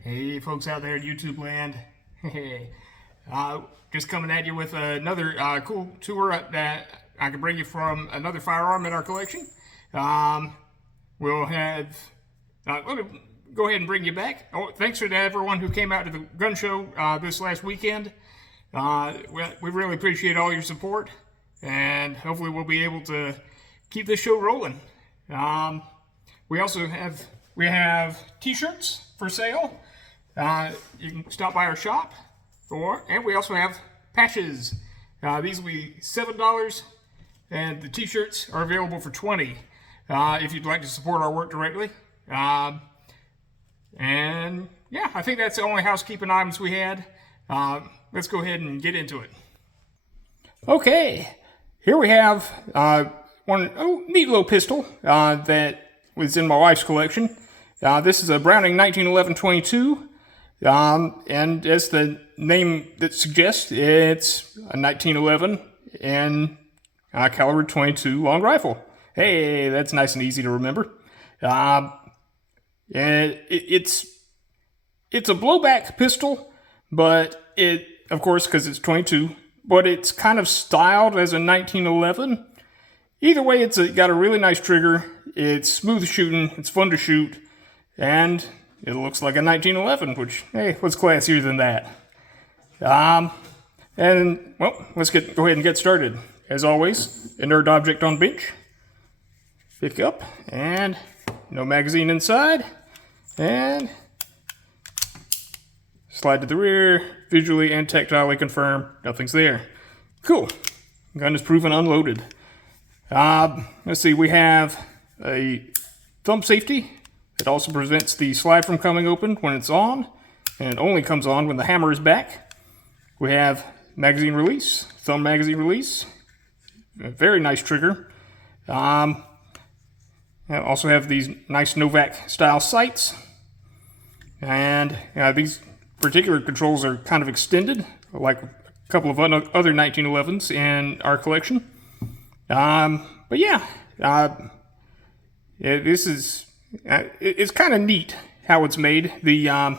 Hey, folks out there in YouTube land. Hey, just coming at you with another cool tour that I can bring you from another firearm in our collection. We'll have. Let me go ahead and bring you back. Oh, thanks to everyone who came out to the gun show this last weekend. We really appreciate all your support, and hopefully we'll be able to keep this show rolling. We also have T-shirts for sale. You can stop by our shop, and we also have patches. These will be $7, and the T-shirts are available for $20 if you'd like to support our work directly. And yeah, I think that's the only housekeeping items we had. Let's go ahead and get into it. Okay, here we have one neat little pistol that was in my wife's collection. This is a Browning 1911-22. And as the name that suggests, it's a 1911 and caliber 22 long rifle. Hey, that's nice and easy to remember. It's a blowback pistol, but of course, because it's 22, but it's kind of styled as a 1911. Either way, it's got a really nice trigger. It's smooth shooting. It's fun to shoot, and it looks like a 1911, which, hey, what's classier than that? And, well, let's go ahead and get started. As always, inert object on bench. Pick up, and no magazine inside. And slide to the rear, visually and tactilely confirm nothing's there. Cool. Gun is proven unloaded. Let's see, we have a thumb safety. It also prevents the slide from coming open when it's on, and it only comes on when the hammer is back. We have magazine release, thumb magazine release, a very nice trigger. I also have these nice Novak style sights, and these particular controls are kind of extended, like a couple of other 1911s in our collection. But yeah, this is. It's kind of neat how it's made. The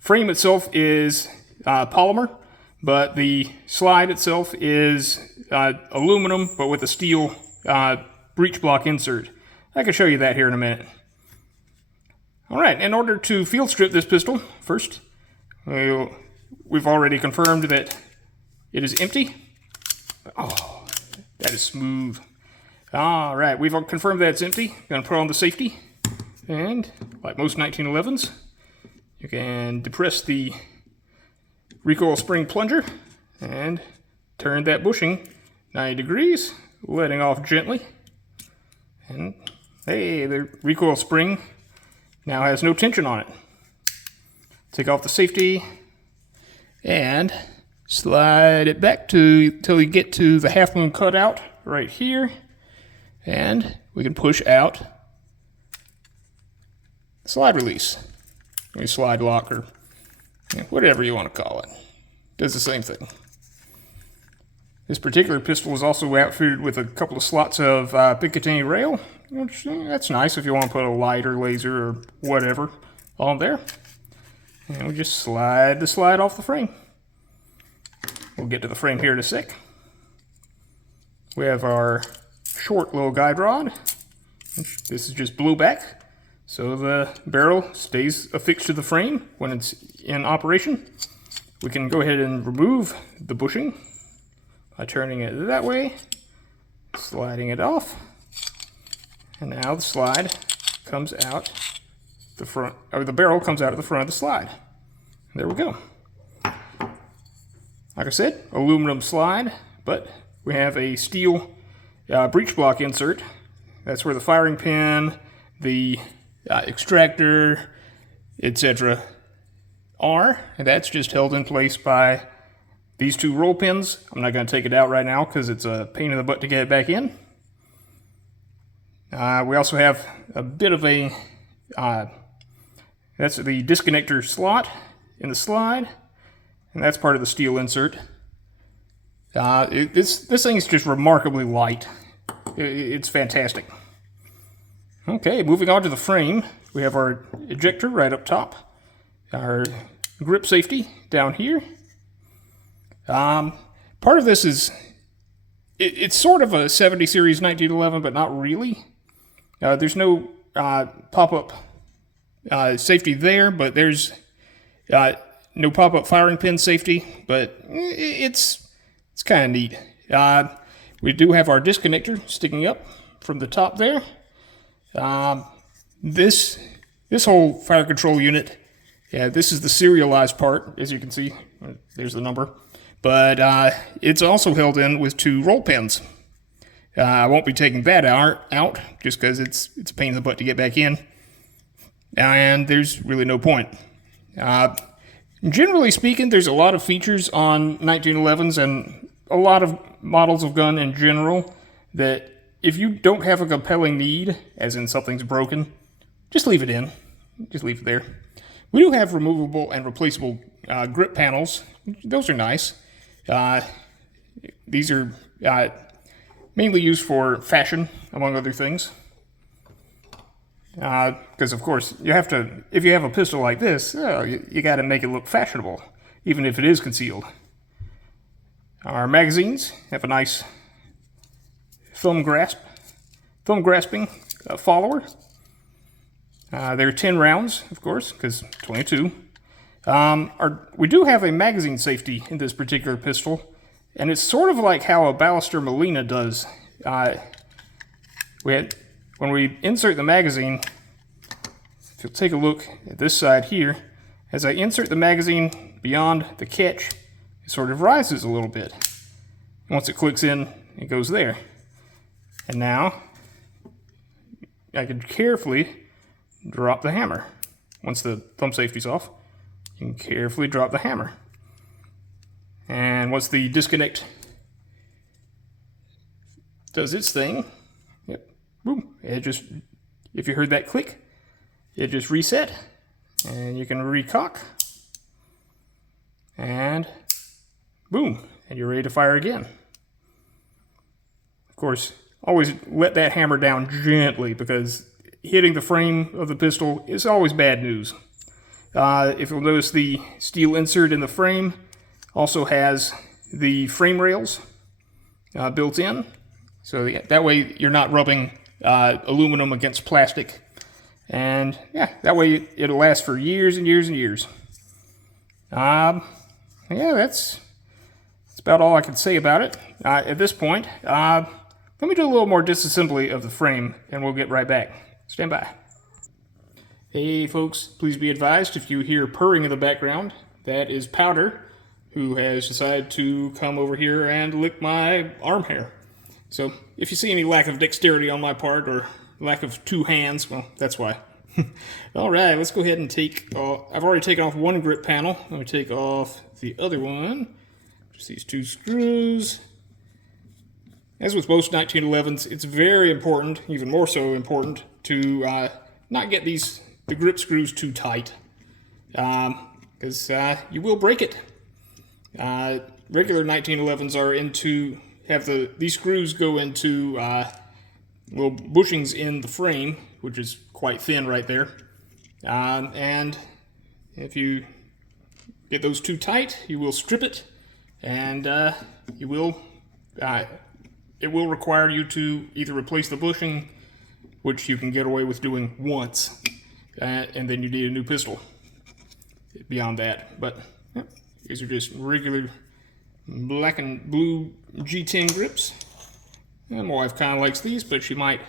frame itself is polymer, but the slide itself is aluminum, but with a steel breech block insert. I can show you that here in a minute. Alright, in order to field strip this pistol, first, we've already confirmed that it is empty. Oh, that is smooth. Alright, we've confirmed that it's empty. Gonna put on the safety. And, like most 1911s, you can depress the recoil spring plunger and turn that bushing 90 degrees, letting off gently. And, hey, the recoil spring now has no tension on it. Take off the safety and slide it back till you get to the half moon cutout right here. And we can push out slide release, a slide lock, or whatever you want to call it. Does the same thing. This particular pistol is also outfitted with a couple of slots of Picatinny rail, which that's nice if you want to put a light or laser or whatever on there. And we just slide the slide off the frame. We'll get to the frame here in a sec. We have our short little guide rod. This is just blowback, so the barrel stays affixed to the frame when it's in operation. We can go ahead and remove the bushing by turning it that way, sliding it off, and now the slide comes out the front, or the barrel comes out of the front of the slide. And there we go. Like I said, aluminum slide, but we have a steel breech block insert. That's where the firing pin, the extractor, etc. are, and that's just held in place by these two roll pins. I'm not going to take it out right now because it's a pain in the butt to get it back in. We also have a bit of a, that's the disconnector slot in the slide, and that's part of the steel insert. This thing is just remarkably light. It's fantastic. Okay, moving on to the frame, we have our ejector right up top. our grip safety down here. Part of this is, it's sort of a 70 series 1911, but not really. There's no pop-up safety there, but there's no pop-up firing pin safety, but it's kind of neat. We do have our disconnector sticking up from the top there. This whole fire control unit, this is the serialized part, as you can see. There's the number. But it's also held in with 2 roll pins. I won't be taking that out just because it's a pain in the butt to get back in. And there's really no point. Generally speaking, there's a lot of features on 1911s and a lot of models of gun in general that if you don't have a compelling need, as in something's broken, just leave it in. Just leave it there. We do have removable and replaceable grip panels. Those are nice. These are mainly used for fashion, among other things. Because, of course, you have to, if you have a pistol like this, you got to make it look fashionable, even if it is concealed. Our magazines have a nice thumb grasping follower. They're 10 rounds, of course, because 22. We do have a magazine safety in this particular pistol, and it's sort of like how a Ballester Molina does. When we insert the magazine, if you'll take a look at this side here, as I insert the magazine beyond the catch, it sort of rises a little bit. Once it clicks in, it goes there. And now, I can carefully drop the hammer. Once the thumb safety's off, you can carefully drop the hammer. And once the disconnect does its thing, yep, boom, it just, if you heard that click, it just reset, and you can recock, and boom, and you're ready to fire again. Of course, always let that hammer down gently, because hitting the frame of the pistol is always bad news. If you'll notice, the steel insert in the frame also has the frame rails built in, so that way you're not rubbing aluminum against plastic, and yeah, that way it'll last for years and years and years. Yeah, that's about all I can say about it at this point. Let me do a little more disassembly of the frame, and we'll get right back. Stand by. Hey folks, please be advised if you hear purring in the background, that is Powder, who has decided to come over here and lick my arm hair. So if you see any lack of dexterity on my part, or lack of 2 hands, well, that's why. Alright, let's go ahead and take, I've already taken off one grip panel. Let me take off the other one. Just these 2 screws. As with most 1911s, it's very important, even more so important, to not get the grip screws too tight, because you will break it. Regular 1911s are these screws go into little bushings in the frame, which is quite thin right there. And if you get those too tight, you will strip it, and it will require you to either replace the bushing, which you can get away with doing once, and then you need a new pistol beyond that. But yeah, these are just regular black and blue G10 grips. And my wife kind of likes these, but she might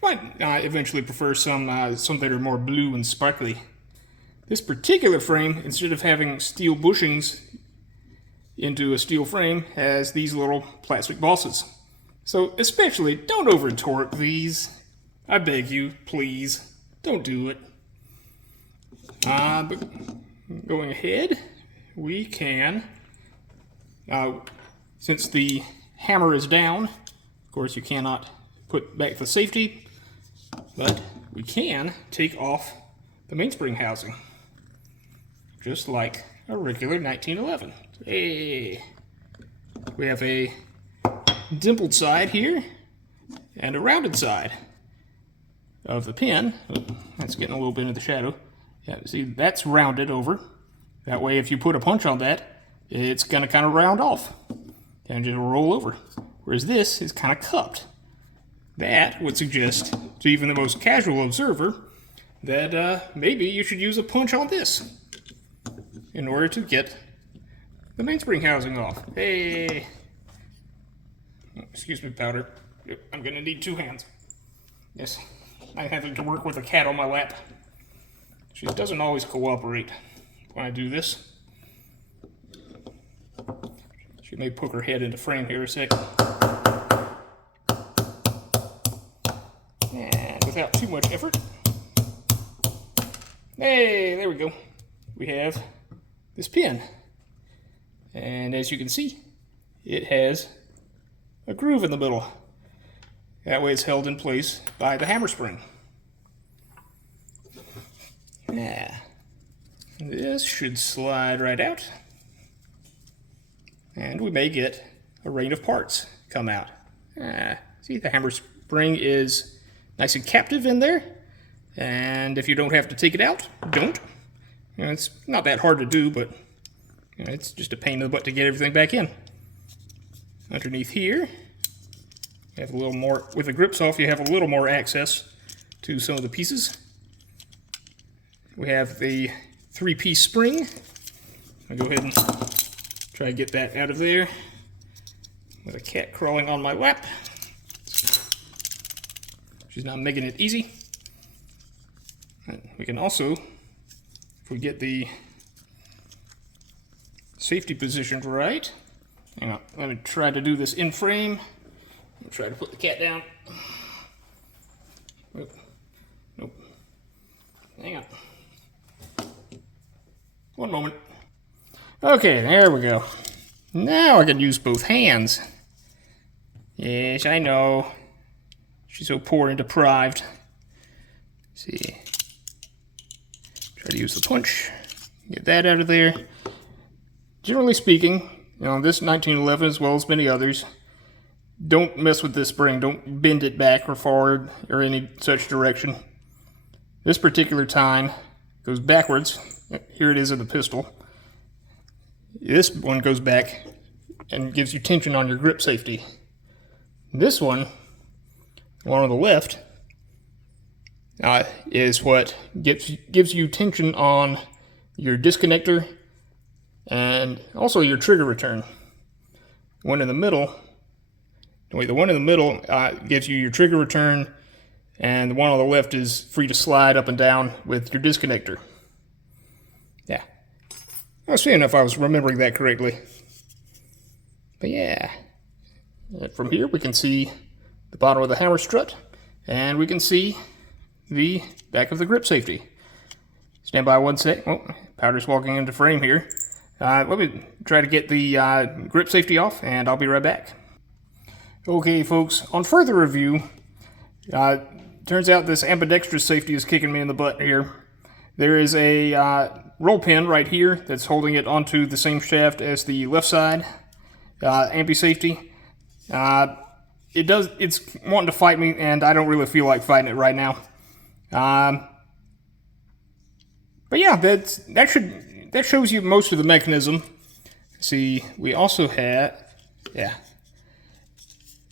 eventually prefer some that are more blue and sparkly. This particular frame, instead of having steel bushings into a steel frame, has these little plastic bosses. So especially, don't over torque these. I beg you, please, don't do it. But going ahead, we can, since the hammer is down, of course you cannot put back the safety, but we can take off the mainspring housing, just like a regular 1911. Hey, we have a dimpled side here and a rounded side of the pin. Oh, that's getting a little bit into the shadow. Yeah, see, that's rounded over. That way, if you put a punch on that, it's going to kind of round off and just roll over. Whereas this is kind of cupped. That would suggest to even the most casual observer that maybe you should use a punch on this in order to get the mainspring housing off. Hey! Excuse me, Powder. I'm going to need 2 hands. Yes, I'm having to work with a cat on my lap. She doesn't always cooperate when I do this. She may poke her head into frame here a sec. And without too much effort. Hey, there we go. We have this pin. And as you can see, it has a groove in the middle. That way it's held in place by the hammer spring. Yeah. This should slide right out. And we may get a rain of parts come out. See, the hammer spring is nice and captive in there. And if you don't have to take it out, don't. You know, it's not that hard to do, but you know, it's just a pain in the butt to get everything back in. Underneath here, you have a little more, with the grips off, you have a little more access to some of the pieces. We have the 3-piece spring. I'll go ahead and try to get that out of there with a cat crawling on my lap. She's not making it easy. We can also, if we get the safety positioned right, hang on, let me try to do this in frame. I'll try to put the cat down. Nope. Nope. Hang on. One moment. Okay, there we go. Now I can use both hands. Yes, I know. She's so poor and deprived. Let's see. Try to use the punch. Get that out of there. Generally speaking, you know, this 1911 as well as many others, don't mess with this spring. Don't bend it back or forward or any such direction. This particular time goes backwards. Here it is in the pistol. This one goes back and gives you tension on your grip safety. This one on the left, is what gives you tension on your disconnector and also your trigger return. The one in the middle gives you your trigger return, and the one on the left is free to slide up and down with your disconnector. Yeah. I was seeing if I was remembering that correctly. But yeah. From here we can see the bottom of the hammer strut, and we can see the back of the grip safety. Stand by one sec. Oh, Powder's walking into frame here. Let me try to get the grip safety off, and I'll be right back. Okay, folks, on further review, turns out this ambidextrous safety is kicking me in the butt here. There is a roll pin right here that's holding it onto the same shaft as the left side ambi safety. It's wanting to fight me, and I don't really feel like fighting it right now. But yeah, that shows you most of the mechanism. See, we also have,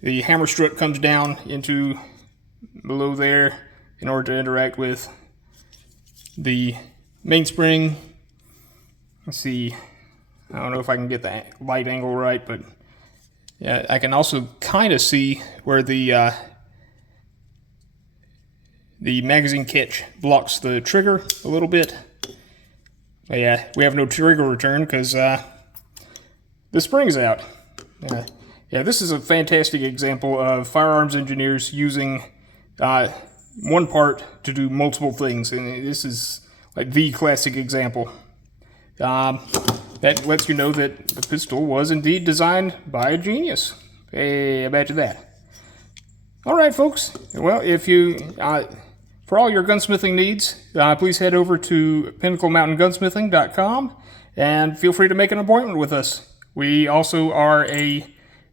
the hammer strut comes down into below there in order to interact with the mainspring. Let's see, I don't know if I can get the light angle right, but yeah, I can also kind of see where the magazine catch blocks the trigger a little bit. But yeah, we have no trigger return because the spring's out. Yeah, this is a fantastic example of firearms engineers using one part to do multiple things, and this is like the classic example. That lets you know that the pistol was indeed designed by a genius. Hey, imagine that. All right, folks. Well, if you, for all your gunsmithing needs, please head over to pinnaclemountaingunsmithing.com and feel free to make an appointment with us. We also are a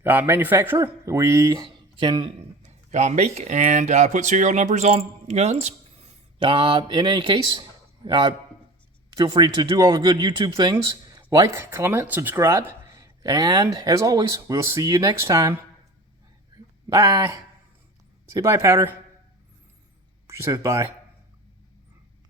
manufacturer. We can make and put serial numbers on guns. In any case, Feel free to do all the good YouTube things. Like, comment, subscribe. And as always, we'll see you next time. Bye. Say bye, Powder. She says bye.